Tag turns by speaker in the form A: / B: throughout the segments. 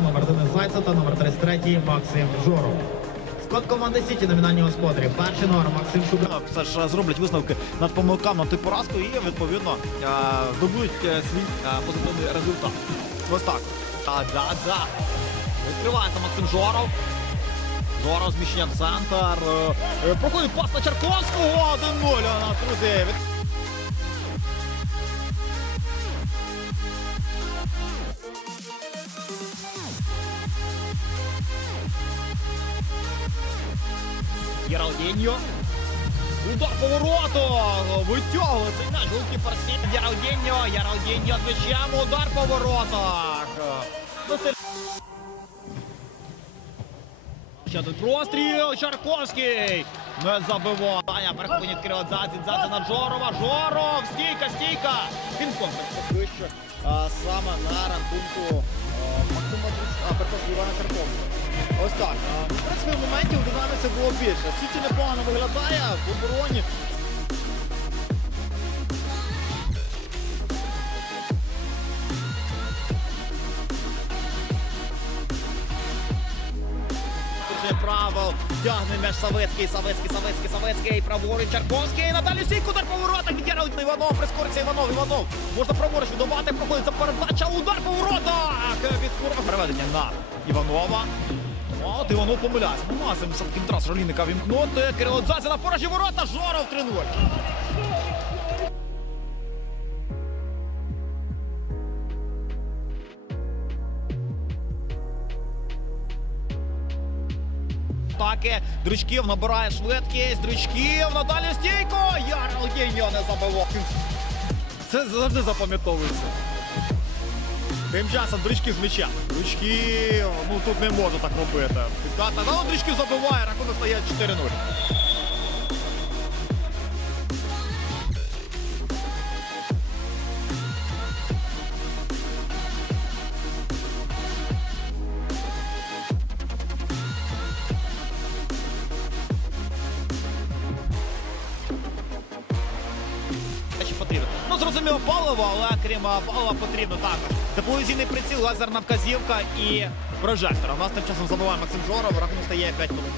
A: Номер 11 Зайцев та номер 33 Максим Жоров. Склад команди Сіті номінальні господарі. Перший номер Максим Шугар.
B: Все ж зроблять висновки над помилками над поразку і відповідно е, здобудуть е, свій е, позитивний результат. Ось так. Та да да Відкривається Максим Жоров. Жоров зміщення в центр. Проходить пас на Чарковського. 1-0 у друзі. Єралдіньо. Удар повороту! Витягує цей м'яч. Голкіпер Сіті. Яралдіньо. Єралдіньо з м'ячем. Удар поворотах. Ну, Ще тут простріл. Чарковський. Не забиває. Таня переходить відкрила Дзадзі. Дзадзі на Жорова. Жоров. Стійка, стійка. Він а, Саме на рахунку Максима перепрошую, Івана Чарковського. Ось так. В принципі, моментів у динаміці було більше. Сіті непогано виглядає в обороні. Порушення. Тягне м'яч Савицький, Савицький, Савицький, Савицький. Праворуч Чарковський. Надалі стійку удар по воротах. Від Яра Іванов. Прискориться Іванов. Іванов. Можна праворуч віддавати. Проходить за передача. Удар по воротах. Від Курва. Переведення на Іванова. От Іванов помиляється. Намагався все-таки Тарас Ролінника вімкнути. Кирило Дзадзя на порожі ворота. Жоров 3-0. Атаки. Дрючків набирає швидкість. Дрючків надалі стійко. Ярл Єньо не забивав. Це завжди запам'ятовується. Тим часом Дрючків з м'яча. Дрючків, ну тут не можна так робити. Підката, ну Дрючків забиває, рахунок стає 4-0. Зрозуміло, паливо, але крім а, палива потрібно також. Тепловізійний приціл, лазерна вказівка і прожектор. У нас тим часом забуває Максим Жоров, рахунок стає 5 хвилин.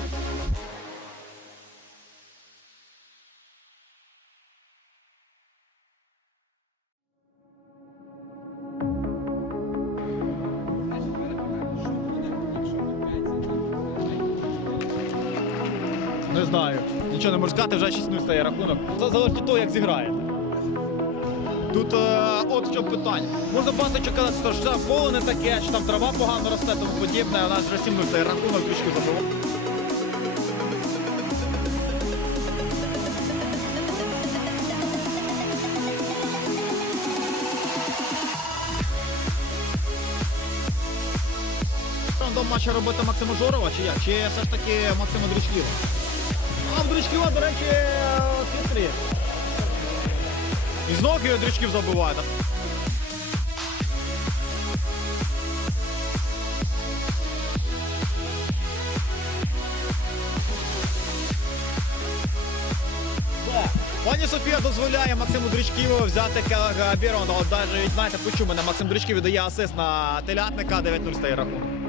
B: Не знаю. Нічого не можу сказати, вже 6-0 стає рахунок. Це залежить від того, як зіграєте. Тут е, от що питання. Можна багато чого казати, що ж поле не таке, що там трава погано росте, тому подібне, а у нас вже 7-0 стає рахунок, трішки забиває. До матча робити Максима Жорова чи як? Чи все ж таки Максима Дрючківа? А Дрючківа, до речі, хитрі. І знову його Дрючків забиває. Пані Софія дозволяє Максиму Дрючківу взяти Біронда. От навіть знаєте, почув мене Максим Дрючків віддає асист на телятника, 9-0 стає рахунок.